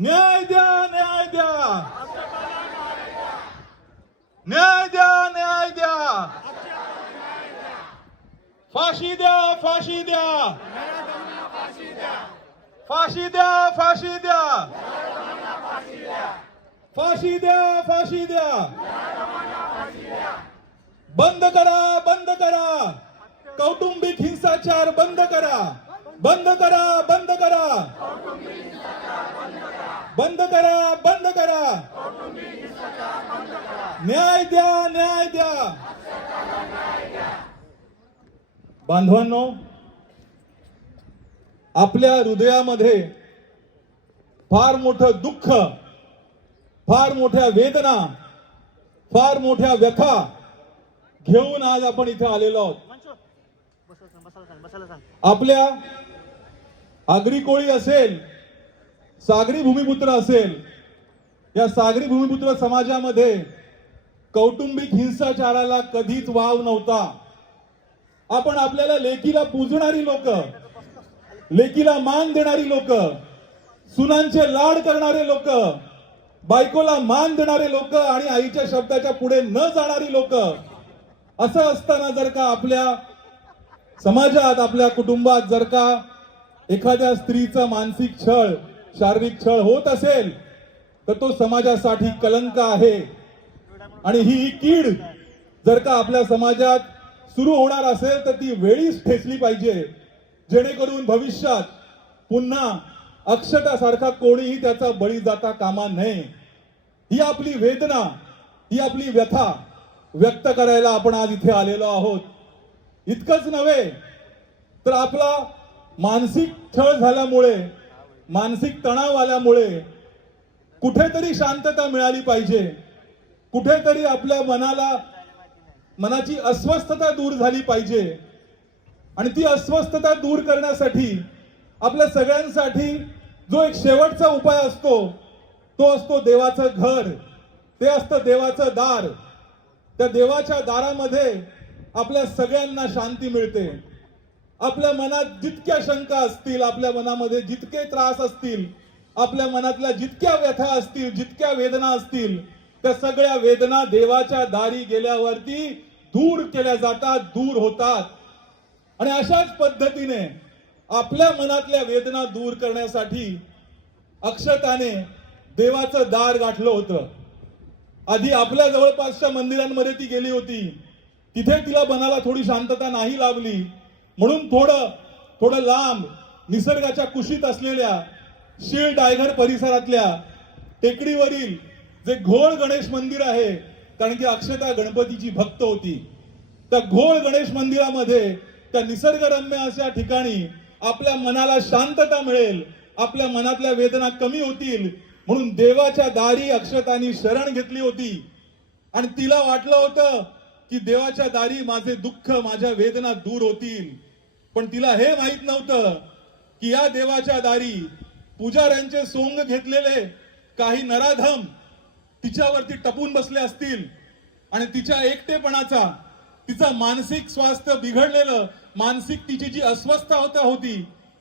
न्याय द्या न्याय द्या न्याय द्या न्याय द्या फाशी द्या फाशी द्या फाशी द्या फाशी द्या फाशी द्या फाशी द्या बंद करा बंद करा. कौटुंबिक हिंसाचार बंद करा. बंद करा बंद करा. बंद करा बंद करा. न्याय द्या न्याय द्या. बांधवांनो आपल्या हृदयामध्ये फार मोठं दुःख फार मोठ्या वेदना फार मोठ्या व्यथा घेऊन आज आपण इथे आलेलो आहोत. आपल्या आगरी कोळी असेल सागरी भूमिपुत्र असेल या सागरी भूमिपुत्र समाजामध्ये कौटुंबिक हिंसाचाराला कधीच वाव नव्हता. आपण आपल्याला लेकीला पूजणारी लोक लेकीला मान देणारी लोक सुनांचे लाड करणारे लोक बायकोला मान देणारे लोक आणि आईच्या शब्दाच्या पुढे न जाणारी लोक असं असताना जर का आपल्या समाजात आपल्या कुटुंबात जर का एखाद्या स्त्रीचा मानसिक छळ शारीरिक छळ होत असेल तर तो समाजासाठी कलंक आहे. आणि ही कीड जर का आपल्या समाजात सुरू होणार असेल तर ती वेळीच ठेचली पाहिजे. जेणेकरून भविष्यात पुन्हा अक्षतासारखा कोणीही त्याचा बळी जाता कामा नये. ही आपली वेदना ही आपली व्यथा व्यक्त करायला आपण आज इथे आलेलो आहोत. इतकंच नव्हे तर आपला मानसिक छळ झाल्यामुळे मानसिक तणाव आल्यामुळे कुठेतरी शांतता मिळाली पाहिजे. कुठेतरी आपल्या मनाला मनाची अस्वस्थता दूर झाली पाहिजे. आणि ती अस्वस्थता दूर करण्यासाठी आपल्या सगळ्यांसाठी जो एक शेवटचा उपाय असतो तो असतो देवाचं घर. ते असतं देवाचं दार. त्या देवाच्या दारामध्ये आपल्या सगळ्यांना शांती मिळते. आपल्या मनात जितक्या शंका असतील आपल्या मनामध्ये जितके त्रास असतील आपल्या मनातल्या जितक्या व्यथा असतील जितक्या वेदना असतील त्या सगळ्या वेदना देवाच्या दारी गेल्यावरती दूर केल्या जातात दूर होतात. आणि अशाच पद्धतीने आपल्या मनातल्या वेदना दूर करण्यासाठी अक्षताने देवाचं दार गाठलं होतं. आधी आपल्या जवळपासच्या मंदिरांमध्ये ती गेली होती. तिथे तिला मनाला थोडी शांतता नाही लाभली. म्हणून थोडं थोडं लांब निसर्गाच्या कुशीत असलेल्या शीळ डायघर परिसरातल्या टेकडीवरील जे घोळ गणेश मंदिर आहे कारण की अक्षता गणपतीची भक्त होती त्या घोळ गणेश मंदिरामध्ये त्या निसर्गरम्य अशा ठिकाणी आपल्या मनाला शांतता मिळेल आपल्या मनातल्या वेदना कमी होतील म्हणून देवाच्या दारी अक्षतानी शरण घेतली होती. आणि तिला वाटलं होतं की देवाच्या दारी माझे दुःख माझ्या वेदना दूर होतील. पण तिला हे माहीत नव्हतं की या देवाच्या दारी पुजाऱ्यांचे सोंग घेतलेले काही नराधम तिच्यावरती टपून बसले असतील. आणि तिच्या एकटेपणाचा तिचा मानसिक स्वास्थ्य बिघडलेलं मानसिक तिची जी अस्वस्थता होता होती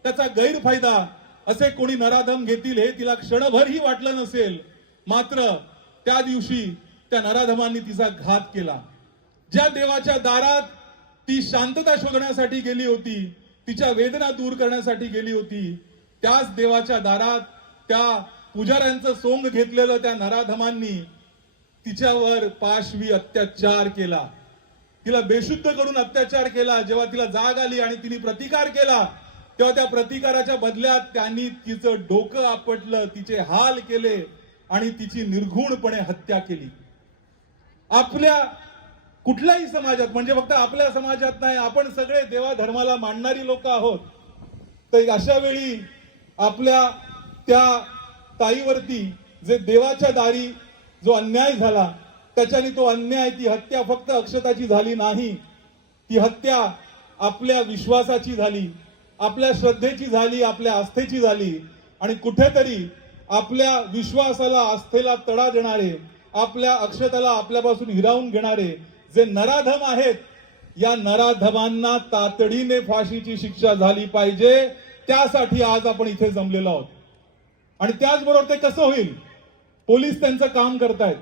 त्याचा गैरफायदा असे कोणी नराधम घेतील हे तिला क्षणभरही वाटलं नसेल. मात्र त्या दिवशी त्या नराधमांनी तिचा घात केला. ज्या देवाच्या दारात ती शांतता शोधण्यासाठी गेली होती तिच्या वेदना दूर करण्यासाठी गेली होती त्याच देवाच्या दारात त्या पुजाऱ्यांचं सोंग घेतलेलं त्या नराधमांनी तिच्यावर पाशवी अत्याचार केला. तिला बेशुद्ध करून अत्याचार केला. जेव्हा तिला जाग आली आणि तिने प्रतिकार केला तेव्हा त्या प्रतिकाराच्या बदल्यात त्यांनी तिचं डोकं आपटलं तिचे हाल केले आणि तिची निर्घुणपणे हत्या केली. आपल्या कुठल्याही समाजात म्हणजे फक्त आपल्या समाजात नाही आपण सगळे देवा धर्माला मानणारी लोक आहोत. तर अशा वेळी आपल्या त्या ताईवरती जे देवाच्या दारी जो अन्याय झाला त्याच्याने तो अन्याय ती हत्या फक्त अक्षताची झाली नाही. ती हत्या आपल्या विश्वासाची झाली आपल्या श्रद्धेची झाली आपल्या आस्थेची झाली. आणि कुठेतरी आपल्या विश्वासाला आस्थेला तडा देणारे आपल्या अक्षताला आपल्यापासून हिरावून घेणारे जे नराधम आहेत या नराधमांना तातडीने फाशीची शिक्षा झाली पाहिजे. त्यासाठी आज आपण इथे जमलेलो आहोत. आणि त्याचबरोबर ते कसं होईल? पोलीस त्यांचं काम करतायत.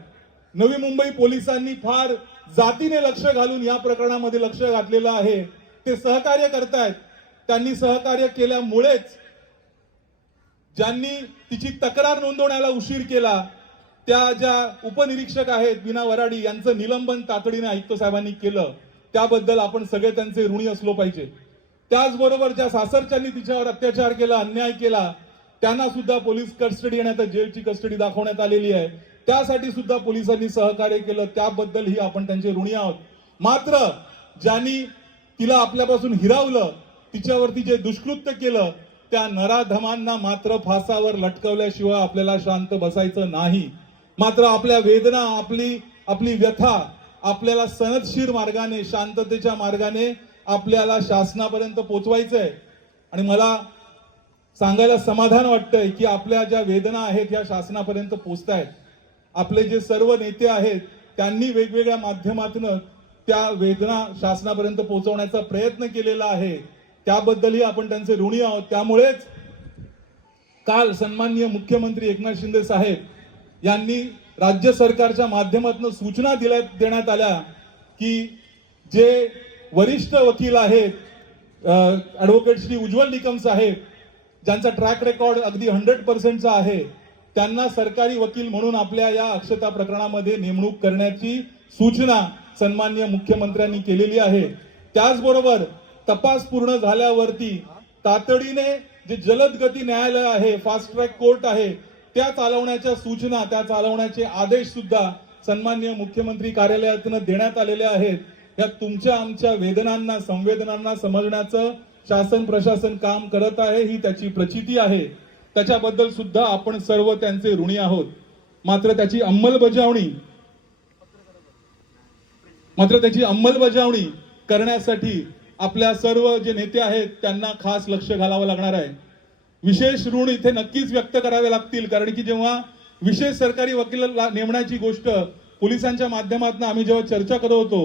नवी मुंबई पोलिसांनी फार जातीने लक्ष घालून या प्रकरणामध्ये लक्ष घातलेलं आहे. ते सहकार्य करतायत. त्यांनी सहकार्य केल्यामुळेच ज्यांनी तिची तक्रार नोंदवण्याला उशीर केला त्या ज्या उपनिरीक्षक आहेत विना वराडी यांचं निलंबन तातडीने आयुक्त साहेबांनी केलं त्याबद्दल आपण सगळे त्यांचे ऋणी असलो पाहिजे. त्याचबरोबर ज्या सासरच्यांनी तिच्यावर अत्याचार केला अन्याय केला त्यांना सुद्धा पोलीस कस्टडी आणि आता जेलची कस्टडी दाखवण्यात आलेली आहे. त्यासाठी सुद्धा पोलिसांनी सहकार्य केलं त्याबद्दलही आपण त्यांचे ऋणी आहोत. मात्र ज्यांनी तिला आपल्यापासून हिरावलं तिच्यावरती जे दुष्कृत्य केलं त्या नराधमांना मात्र फासावर लटकवल्याशिवाय आपल्याला शांत बसायचं नाही. मात्र आपल्या वेदना आपली आपली व्यथा आपल्याला सनदशीर मार्गाने शांततेच्या मार्गाने आपल्याला शासनापर्यंत पोचवायचं आहे आणि मला सांगायला समाधान वाटतंय की आपल्या ज्या वेदना आहेत या शासनापर्यंत पोचतायत. आपले जे सर्व नेते आहेत त्यांनी वेगवेगळ्या माध्यमातून त्या वेदना शासनापर्यंत पोहोचवण्याचा प्रयत्न केलेला आहे. त्याबद्दलही आपण त्यांचे ऋणी आहोत. त्यामुळेच काल सन्माननीय मुख्यमंत्री एकनाथ शिंदे साहेब यांनी राज्य सरकारच्या माध्यमातून सूचना दिल्या देण्यात आल्या की जे वरिष्ठ वकील आहेत ॲडव्होकेट श्री उज्ज्वल निकम साहेब ज्यांचा ट्रॅक रेकॉर्ड अगदी हंड्रेड पर्सेंटचा आहे त्यांना सरकारी वकील म्हणून आपल्या या अक्षता प्रकरणामध्ये नेमणूक करण्याची सूचना सन्मान्य मुख्यमंत्र्यांनी केलेली आहे. त्याचबरोबर तपास पूर्ण झाल्यावरती तातडीने जे जलद गती न्यायालय आहे फास्ट ट्रॅक कोर्ट आहे त्या चालवण्याच्या सूचना त्या चालवण्याचे आदेश सुद्धा सन्माननीय मुख्यमंत्री कार्यालयातून देण्यात आलेले आहेत. या तुमच्या आमच्या वेदनांना संवेदनांना समजण्याचं शासन प्रशासन काम करत आहे ही त्याची प्रचिती आहे. त्याच्याबद्दल सुद्धा आपण सर्व त्यांचे ऋणी आहोत. मात्र त्याची अंमलबजावणी मात्र त्याची अंमलबजावणी करण्यासाठी आपल्या सर्व जे नेते आहेत त्यांना खास लक्ष घालावं लागणार आहे. विशेष ऋण इथे नक्कीच व्यक्त करावे लागतील कारण की जेव्हा विशेष सरकारी वकील ला- नेमण्याची गोष्ट पोलिसांच्या माध्यमातून आम्ही जेव्हा चर्चा करत होतो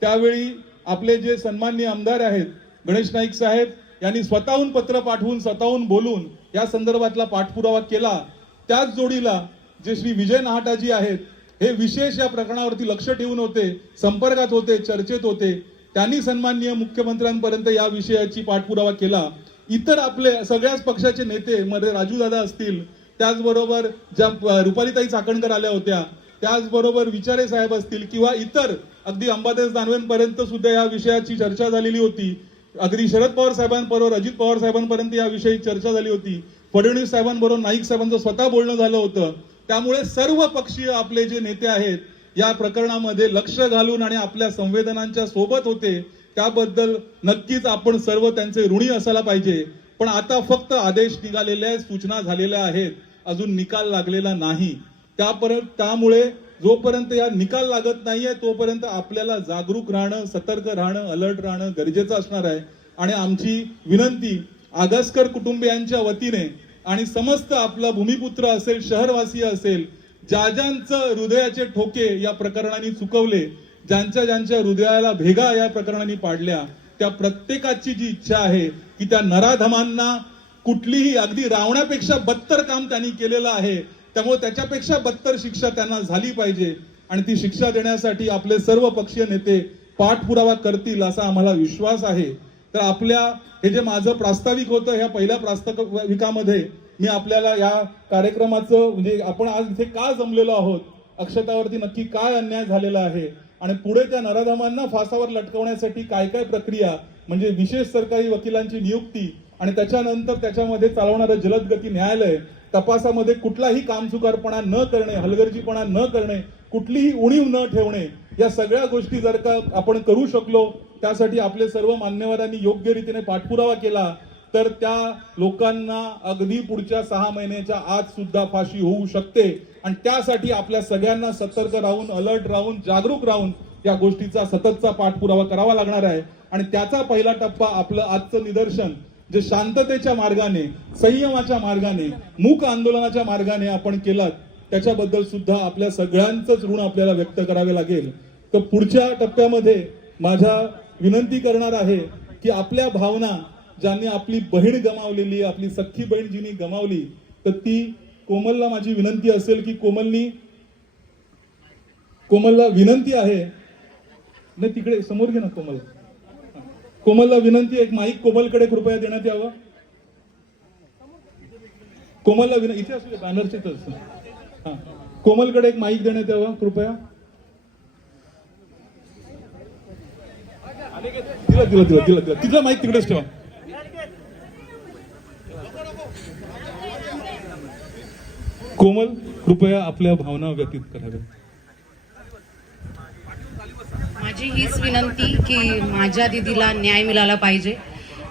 त्यावेळी आपले जे सन्माननीय आमदार आहेत गणेश नाईक साहेब यांनी स्वतःहून पत्र पाठवून स्वतःहून बोलून या संदर्भातला पाठपुरावा केला. त्याच जोडीला जे श्री विजय नाहटाजी आहेत हे विशेष या प्रकरणावरती लक्ष ठेवून होते संपर्कात होते चर्चेत होते. त्यांनी सन्माननीय मुख्यमंत्र्यांपर्यंत या विषयाची पाठपुरावा केला. इतर आपले सगळ्याच पक्षाचे नेते मध्ये राजूदादा असतील त्याचबरोबर ज्या रुपालीताई चाकणकर आल्या होत्या त्याचबरोबर विचारे साहेब असतील किंवा इतर अगदी अंबादास दानवेंपर्यंत सुद्धा या विषयाची चर्चा झालेली होती. अगदी शरद पवार साहेबांबरोबर अजित पवार साहेबांपर्यंत या विषयी चर्चा झाली होती. फडणवीस साहेबांबरोबर नाईक साहेबांचं स्वतः बोलणं झालं होतं. त्यामुळे सर्व पक्षीय आपले जे नेते आहेत या प्रकरणामध्ये लक्ष घालून आणि आपल्या संवेदनांच्या सोबत होते. त्याबद्दल नक्कीच आपण सर्व त्यांचे ऋणी असायला पाहिजे. पण आता फक्त आदेश निघालेले आहेत सूचना झालेल्या आहेत. अजून निकाल लागलेला नाही. त्यापर्यंत त्यामुळे जोपर्यंत या निकाल लागत नाहीये तोपर्यंत आपल्याला जागरूक राहणं सतर्क राहणं अलर्ट राहणं गरजेचं असणार आहे. आणि आमची विनंती आगासकर कुटुंबियांच्या वतीने आणि समस्त आपला भूमिपुत्र असेल शहरवासी असेल ज्या ज्यांचं हृदयाचे ठोके या प्रकरणाने चुकवले ज्यांच्या ज्यांच्या हृदयाला भेगा या प्रकरणाने पाडल्या त्या प्रत्येकाची जी इच्छा आहे की त्या नराधमांना कुठलीही अगदी रावण्यापेक्षा बत्तर काम त्यांनी केलेलं आहे त्यामुळे त्याच्यापेक्षा बत्तर शिक्षा त्यांना झाली पाहिजे. आणि ती शिक्षा देण्यासाठी आपले सर्व पक्षीय नेते पाठपुरावा करतील असा आम्हाला विश्वास आहे. तर आपल्या हे जे माझं प्रास्ताविक होतं ह्या पहिल्या प्रास्ताविकामध्ये मी आपल्याला या कार्यक्रमाचं म्हणजे आपण आज इथे का जमलेलो आहोत? अक्षतावरती नक्की काय अन्याय झालेला आहे? आणि पुढे त्या नराधमांना फासावर लटकवण्यासाठी काय काय प्रक्रिया म्हणजे विशेष सरकारी वकिलांची नियुक्ती आणि त्याच्यानंतर त्याच्यामध्ये चालवणारं जलद गती न्यायालय तपासामध्ये कुठलाही कामचुकारपणा न करणे हलगर्जीपणा न करणे कुठलीही उणीव न ठेवणे या सगळ्या गोष्टी जर का आपण करू शकलो त्यासाठी आपले सर्व मान्यवरांनी योग्य रीतीने पाठपुरावा केला तर त्या लोकांना अगदी पुढच्या सहा महिन्याच्या आत सुद्धा फाशी होऊ शकते. आणि त्यासाठी आपल्या सगळ्यांना सतर्क राहून अलर्ट राहून जागरूक राहून या गोष्टीचा सततचा पाठपुरावा करावा लागणार आहे. आणि त्याचा पहिला टप्पा आपलं आजचं निदर्शन जे शांततेच्या मार्गाने संयमाच्या मार्गाने मूक आंदोलनाच्या मार्गाने आपण केलात त्याच्याबद्दल सुद्धा आपल्या सगळ्यांचंच ऋण आपल्याला व्यक्त करावे लागेल. तर पुढच्या टप्प्यामध्ये माझ्या विनंती करणार आहे की आपल्या भावना ज्यांनी आपली बहीण गमावलेली आपली सख्खी बहीण जिनी गमावली तर ती कोमलला माझी विनंती असेल की कोमलनी कोमलला विनंती आहे. नाही तिकडे समोर घे ना कोमल. कोमलला विनंती एक माईक कोमलकडे कृपया देण्यात यावं. कोमलला विनंती इथे असू दे बॅनरचे तर हा. कोमलकडे एक माईक देण्यात यावं कृपया. तिला तिला तिला तिला तिला तिथला माईक तिकडेच ठेवा. कोमल कृपया आपल्या भावना व्यतीत कराव्या माझी हीच विनंती की माझ्या दिदीला न्याय मिळाला पाहिजे.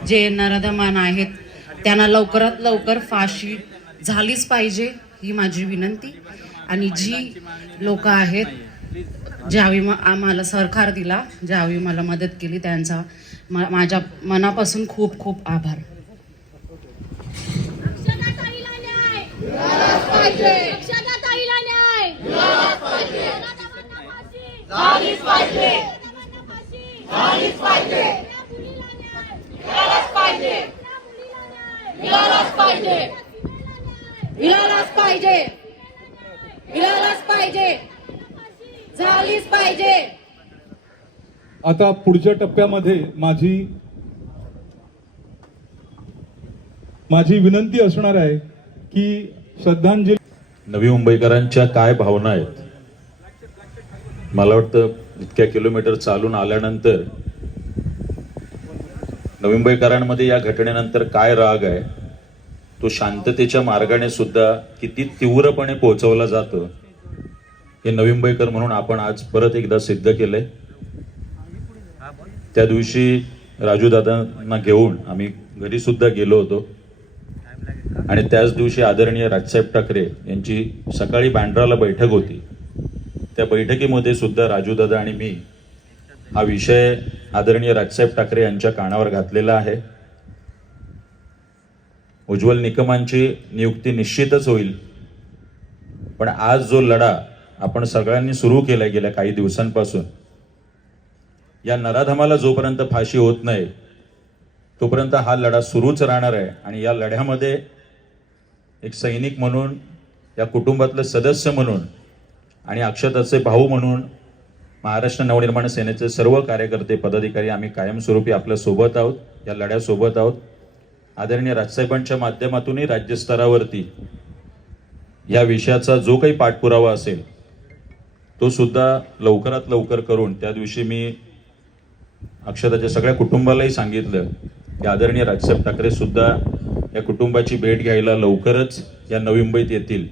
जे नराधमान आहेत त्यांना लवकरात लवकर फाशी झालीच पाहिजे ही माझी विनंती. आणि जी लोक आहेत ज्यावेळी म- आम्हाला सरकार दिला ज्यावेळी मला मदत केली त्यांचा मा- माझ्या मनापासून खूप खूप आभार रक्षणाताईला न्याय रक्षणाताईला न्याय नराधमांना फाशी. नराधमांना फाशी. त्या मुलीला न्याय. त्या मुलीला न्याय. मिळालाच पाहिजे. पाहिजे. झालीच पाहिजे. आता पुढच्या टप्प्यामध्ये माझी माझी विनंती असणार आहे की श्रद्धांजली नवी मुंबईकरांच्या काय भावना आहेत? मला वाटतं इतक्या किलोमीटर चालून आल्यानंतर नवी मुंबईकरांमध्ये या घटनेनंतर काय राग आहे? तो शांततेच्या मार्गाने सुद्धा किती तीव्रपणे पोहोचवला जातो? हे नवी मुंबईकर म्हणून आपण आज परत एकदा सिद्ध केलंय. त्या दिवशी राजूदादांना घेऊन आम्ही घरी सुद्धा गेलो होतो. आणि त्याच दिवशी आदरणीय राजसाहेब ठाकरे यांची सकाळी बँड्राला बैठक होती. त्या बैठकीमध्ये सुद्धा राजूदादा आणि मी हा विषय आदरणीय राजसाहेब ठाकरे यांच्या कानावर घातलेला आहे. उज्ज्वल निकमांची नियुक्ती निश्चितच होईल. पण आज जो लढा आपण सगळ्यांनी सुरू केला गेल्या काही दिवसांपासून या नराधमाला जोपर्यंत फाशी होत नाही तोपर्यंत हा लढा सुरूच राहणार आहे. आणि या लढ्यामध्ये एक सैनिक म्हणून या कुटुंबातलं सदस्य म्हणून आणि अक्षताचे भाऊ म्हणून महाराष्ट्र नवनिर्माण सेनेचे सर्व कार्यकर्ते पदाधिकारी आम्ही कायमस्वरूपी आपल्यासोबत आहोत या लढ्यासोबत आहोत. आदरणीय राजसाहेबांच्या माध्यमातूनही राज्यस्तरावरती या विषयाचा जो काही पाठपुरावा असेल तो सुद्धा लवकरात लवकर करून त्या दिवशी मी अक्षताच्या सगळ्या कुटुंबालाही सांगितलं. की आदरणीय राजसाहेब ठाकरे सुद्धा या कुटुंबाची भेट घ्यायला लवकरच या नवी मुंबईत येतील.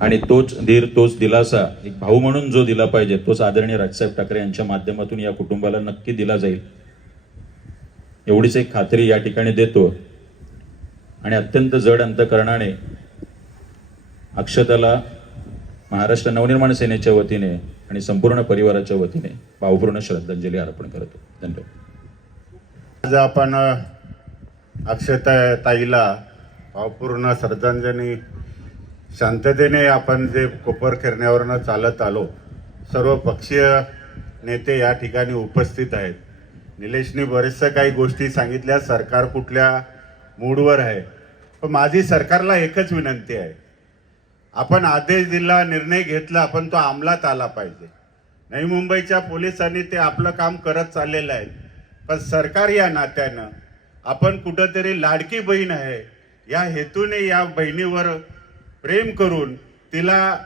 आणि तोच धीर तोच दिलासा एक भाऊ म्हणून जो दिला पाहिजे तोच आदरणीय राजसाहेब ठाकरे यांच्या माध्यमातून या कुटुंबाला नक्की दिला जाईल. एवढीच एक खात्री या ठिकाणी देतो. आणि अत्यंत जड अंतकरणाने अक्षताला महाराष्ट्र नवनिर्माण सेनेच्या वतीने आणि संपूर्ण परिवाराच्या वतीने भावपूर्ण श्रद्धांजली अर्पण करतो. धन्यवाद. आज आपण अक्षता ताईला भावपूर्ण श्रद्धांजली शांततेने आपण जे कोपर खेरण्यावरनं चालत आलो सर्व पक्षीय नेते या ठिकाणी उपस्थित आहेत. निलेशनी बरेचशा काही गोष्टी सांगितल्या सरकार कुठल्या मूडवर आहे. पण माझी सरकारला एकच विनंती आहे. आपण आदेश दिला निर्णय घेतला आपण तो अंमलात आला पाहिजे. नवी मुंबईच्या पोलिसांनी ते आपलं काम करत चाललेलं आहे. पण सरकार या नात्यानं आपण कुठंतरी लाडकी बहीण आहे या हेतूने या बहिणीवर प्रेम करून तिला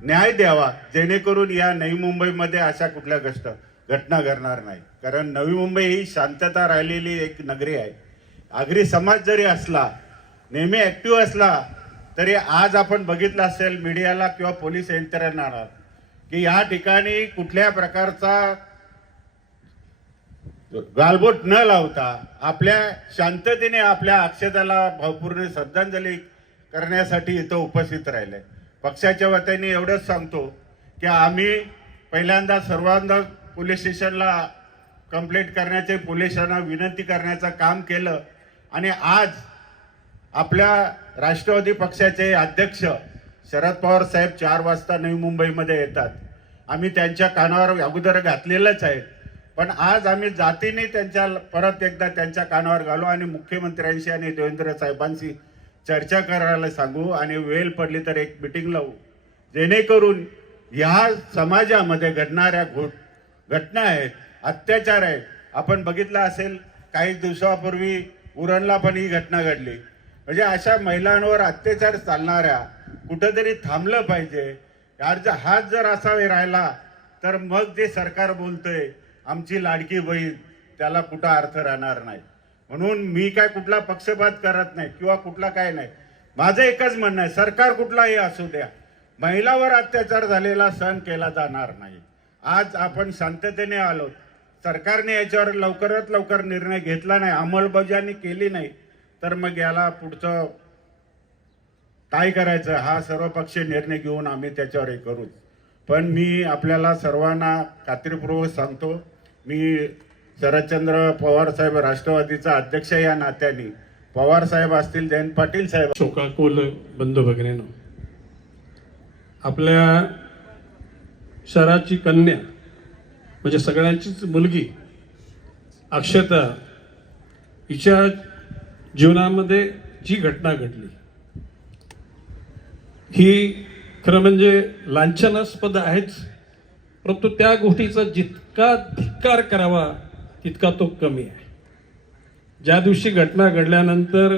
न्याय द्यावा जेणेकरून या नवी मुंबईमध्ये अशा कुठल्या गोष्ट घटना घडणार नाही. कारण नवी मुंबई ही शांतता राहिलेली एक नगरी आहे. आगरी समाज जरी असला नेहमी ॲक्टिव्ह असला तरी आज आपण बघितलं असेल मीडियाला किंवा पोलीस यंत्रणा की या ठिकाणी कुठल्या प्रकारचा गालबोट न लावता आपल्या शांततेने आपल्या अक्षताला भावपूर्ण श्रद्धांजली करण्यासाठी इथं उपस्थित राहिले पक्षाच्या वतीने एवढंच सांगतो की आम्ही पहिल्यांदा सर्वांना पोलीस स्टेशनला कंप्लेंट करण्याचे पोलिसांना विनंती करण्याचं काम केलं. आणि आज आपल्या राष्ट्रवादी पक्षाचे अध्यक्ष शरद पवार साहेब चार वाजता नवी मुंबईमध्ये येतात. आम्ही त्यांच्या कानावर अगोदर घातलेलंच आहे. पण आज आम्ही जातीने त्यांच्या परत एकदा त्यांच्या कानावर घालू आणि मुख्यमंत्र्यांशी आणि देवेंद्र साहेबांशी चर्चा करायला सांगू आणि वेळ पडली तर एक मिटिंग लावू जेणेकरून ह्या समाजामध्ये घडणाऱ्या घोट घटना आहेत अत्याचार आहेत. आपण बघितलं असेल काही दिवसापूर्वी उरणला पण ही घटना घडली. म्हणजे अशा महिलांवर अत्याचार चालणाऱ्या कुठंतरी थांबलं पाहिजे. हाच हात जर असा राहिला तर मग जे सरकार बोलतंय आमची लाडकी बहीण त्याला कुठं अर्थ राहणार नाही. म्हणून मी काय कुठला पक्षपात करत नाही किंवा कुठला काय नाही. माझं एकच म्हणणं आहे सरकार कुठलाही असू द्या महिलावर अत्याचार झालेला सहन केला जाणार नाही. आज आपण शांततेने आलो सरकारने याच्यावर लवकरात लवकर निर्णय घेतला नाही अंमलबजावणी केली नाही तर मग याला पुढचं काय करायचं? हा सर्वपक्षीय निर्णय घेऊन आम्ही त्याच्यावर हे करूच पण मी आपल्याला सर्वांना खात्रीपूर्वक सांगतो मी शरदचंद्र पवार साहेब राष्ट्रवादीचा अध्यक्ष या नात्याने. पवार साहेब असतील जयंत पाटील साहेब शोकाकुल बंधू भगिनीनो आपल्या शहराची कन्या म्हणजे सगळ्यांचीच मुलगी अक्षता हिच्या जीवनामध्ये जी घटना घडली ही खरं म्हणजे लांछनास्पद आहेच परंतु त्या गोष्टीचा जितका धिक्कार करावा तितका तो कमी आहे. ज्या दिवशी घटना घडल्यानंतर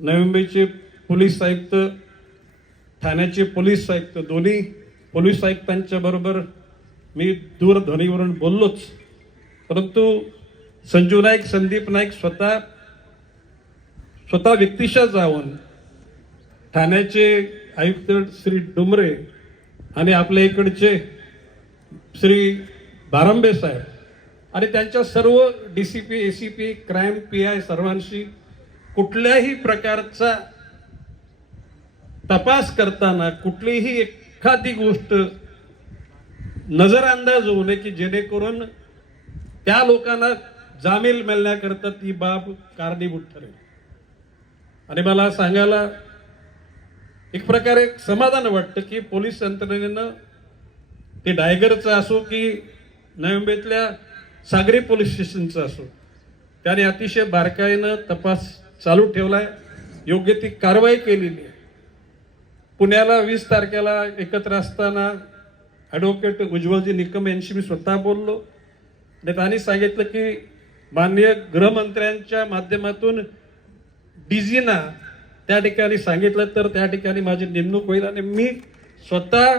नवी पोलीस आयुक्त ठाण्याचे पोलीस आयुक्त दोन्ही पोलीस आयुक्तांच्या बरोबर मी दूरध्वनीवरून बोललोच. परंतु संजू नाईक संदीप नाईक स्वतः स्वतः व्यक्तिशः जाऊन ठाण्याचे आयुक्त श्री डुमरे आणि आपल्या इकडचे श्री बारंबे साहेब आणि त्यांच्या सर्व D C P A C P crime P I सर्वांशी कुठल्याही प्रकारचा तपास करताना कुठलीही एखादी गोष्ट नजरअंदाज होऊ नये की जेणेकरून त्या लोकांना जामील मिळण्याकरता ती बाब कारणीभूत ठरेल. आणि मला सांगायला एक प्रकारे समाधान वाटतं की पोलीस यंत्रणेनं ते डायगरचं असो की नवी मुंबईतल्या सागरी पोलीस स्टेशनचं असो त्याने अतिशय बारकाईनं तपास चालू ठेवलाय. योग्य ती कारवाई केलेली आहे. पुण्याला वीस तारखेला एकत्र असताना ॲडव्होकेट उज्ज्वलजी निकम यांशी मी स्वतः बोललो. आणि त्यांनी सांगितलं की माननीय गृहमंत्र्यांच्या माध्यमातून डीजीना त्या ठिकाणी सांगितलं तर त्या ठिकाणी माझी नेमणूक होईल आणि मी स्वतः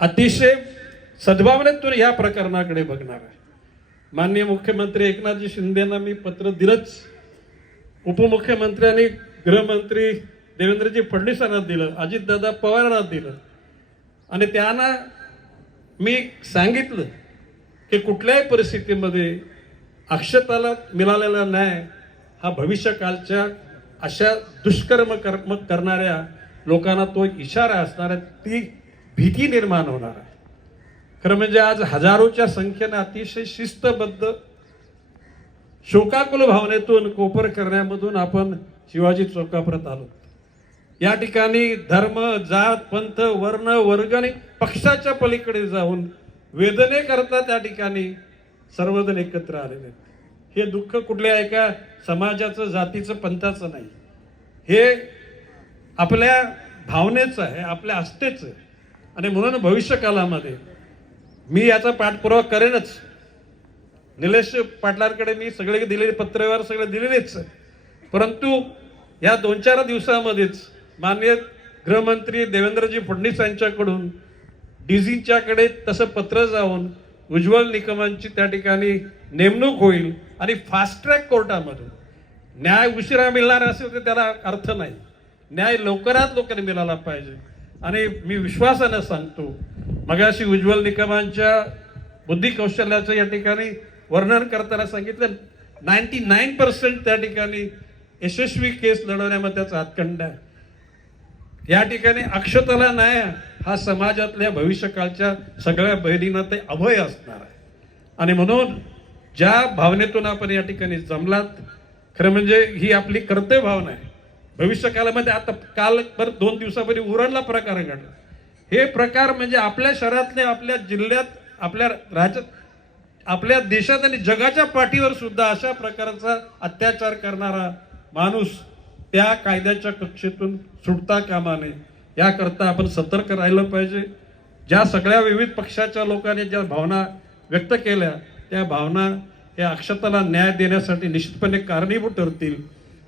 अतिशय सद्भावनेतून या प्रकरणाकडे बघणार आहे. माननीय मुख्यमंत्री एकनाथजी शिंदेना मी पत्र दिलंच. उपमुख्यमंत्री आणि गृहमंत्री देवेंद्रजी फडणवीसांना दिलं अजितदादा पवारांना दिलं. आणि त्यांना मी सांगितलं की कुठल्याही परिस्थितीमध्ये अक्षताला मिळालेला न्याय हा भविष्यकालच्या अशा दुष्कर्म कर्म करणाऱ्या लोकांना तो एक इशारा असणारा ती भीती निर्माण होणार आहे. खरं म्हणजे आज हजारोच्या संख्येनं अतिशय शिस्तबद्ध शोकाकुल भावनेतून कोपर करण्यामधून आपण शिवाजी चौकापर्यंत आलो. या ठिकाणी धर्म जात पंथ वर्ण वर्ग आणि पक्षाच्या पलीकडे जाऊन वेदने करता त्या ठिकाणी सर्वजण एकत्र आलेले आहेत. हे दुःख कुठल्या एका समाजाचं जातीचं पंथाचं नाही. हे आपल्या भावनेचं आहे आपल्या आस्थेचं आहे. आणि म्हणून भविष्यकालामध्ये मी याचा पाठपुरावा करेनच. निलेश पाटलांकडे मी सगळे दिलेले पत्रव्यवहार सगळे दिलेलेच. परंतु या दोन चार दिवसामध्येच माननीय गृहमंत्री देवेंद्रजी फडणवीस यांच्याकडून डीझींच्याकडे तसं पत्र जाऊन उज्ज्वल निकमांची त्या ठिकाणी नेमणूक होईल आणि फास्ट ट्रॅक कोर्टामधून. न्याय उशिरा मिळणार असेल तर त्याला अर्थ नाही. न्याय लवकरात लवकर मिळाला पाहिजे. आणि मी विश्वासानं सांगतो मगाशी उज्ज्वल निकमांच्या बुद्धी कौशल्याचं या ठिकाणी वर्णन करताना सांगितलं नाईन्टी नाईन पर्सेंट त्या ठिकाणी यशस्वी केस लढवण्यामध्ये त्याचा हातखंड आहे. या ठिकाणी अक्षताला न्याय हा समाजातल्या भविष्यकाळच्या सगळ्या बहिणींना ते अभय असणार आहे. आणि म्हणून ज्या भावनेतून आपण या ठिकाणी जमलात खरं म्हणजे ही आपली कर्तव्य भावना आहे. भविष्य कालामध्ये आता काल पर दोन दिवसापूर्वी उरणला प्रकार घडला. हे प्रकार म्हणजे आपल्या शहरातले आपल्या जिल्ह्यात आपल्या राज्यात आपल्या देशात आणि जगाच्या पाठीवर सुद्धा अशा प्रकारचा अत्याचार करणारा माणूस त्या कायद्याच्या कक्षेतून सुटता कामा नये. याकरता आपण सतर्क राहिलं पाहिजे. ज्या सगळ्या विविध पक्षाच्या लोकांनी ज्या भावना व्यक्त केल्या त्या भावना या अक्षताला न्याय देण्यासाठी निश्चितपणे कारणीभूत ठरतील.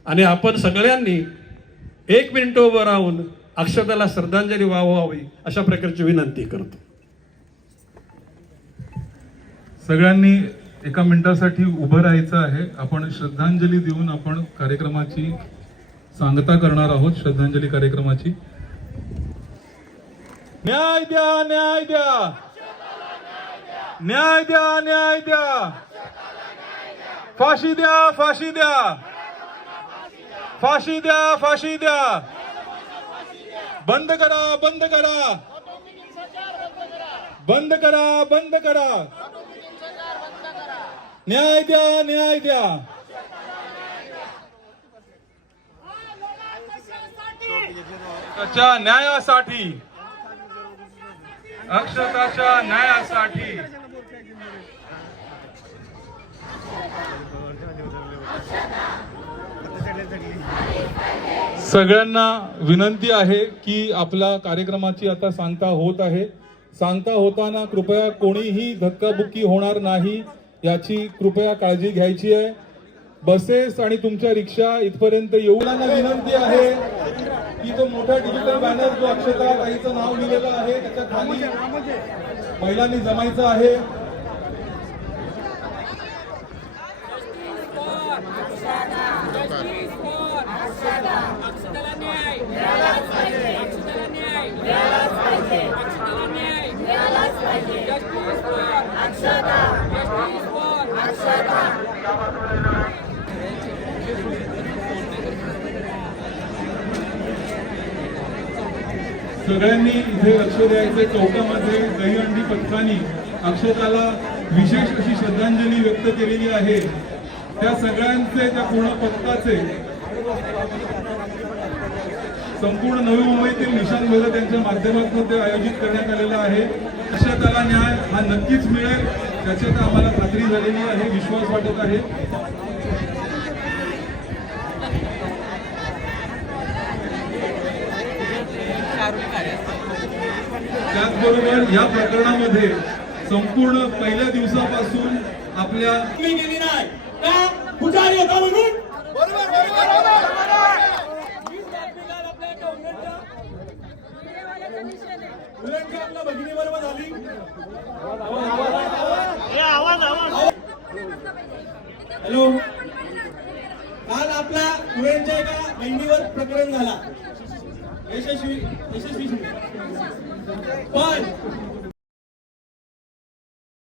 आणि आपण सगळ्यांनी एक मिनिट उभं राहून अक्षताला श्रद्धांजली व्हावी अशा प्रकारची विनंती करतो. सगळ्यांनी एका मिनिटासाठी उभं राहायचं आहे. आपण श्रद्धांजली देऊन आपण कार्यक्रमाची सांगता करणार आहोत श्रद्धांजली कार्यक्रमाची. न्याय द्या न्याय द्या. न्याय द्या न्याय द्या. फाशी द्या फाशी द्या. फाशी द्या फाशी द्या. बंद करा बंद करा. बंद करा बंद करा. न्याय द्या न्याय द्या. अक्षताच्या न्यायासाठी. अक्षताच्या न्यायासाठी. सगळ्यांना विनंती आहे की आपला कार्यक्रमाची आता सांगता होत आहे. सांगता होताना कृपया कोणीही धक्काबुक्की होणार नाही याची कृपया काळजी घ्यायची आहे. बसेस आणि तुमच्या रिक्षा इथपर्यंत येऊ विनंती आहे की तो मोठा डिजिटल बॅनर जो अक्षता ताईचं नाव लिहिलेलं आहे त्याच्याखाली महिलांनी जमायचं आहे. सगळ्यांनी इथे लक्ष द्यायचे. चौकामध्ये दहीहंडी पथकानी अक्षताला विशेष अशी श्रद्धांजली व्यक्त केलेली आहे. त्या सगळ्यांचे त्या पूर्ण पथकाचे संपूर्ण नवी मुंबईतील मिशन मेळा त्यांच्या माध्यमातून ते आयोजित करण्यात आलेलं आहे. अशा त्याला न्याय हा नक्कीच मिळेल त्याची तर आम्हाला खात्री झालेली आहे विश्वास वाटत आहे. त्याचबरोबर या प्रकरणामध्ये संपूर्ण पहिल्या दिवसापासून आपल्या गेली नाही. पुजारी होता म्हणून भगिनी बरोबर झाली. ए आवाज आवाज. हॅलो. काल आपला धुळ्यांच्या एका बहिणीवर प्रकरण झाला. यशस्वी यशस्वी. शिंदे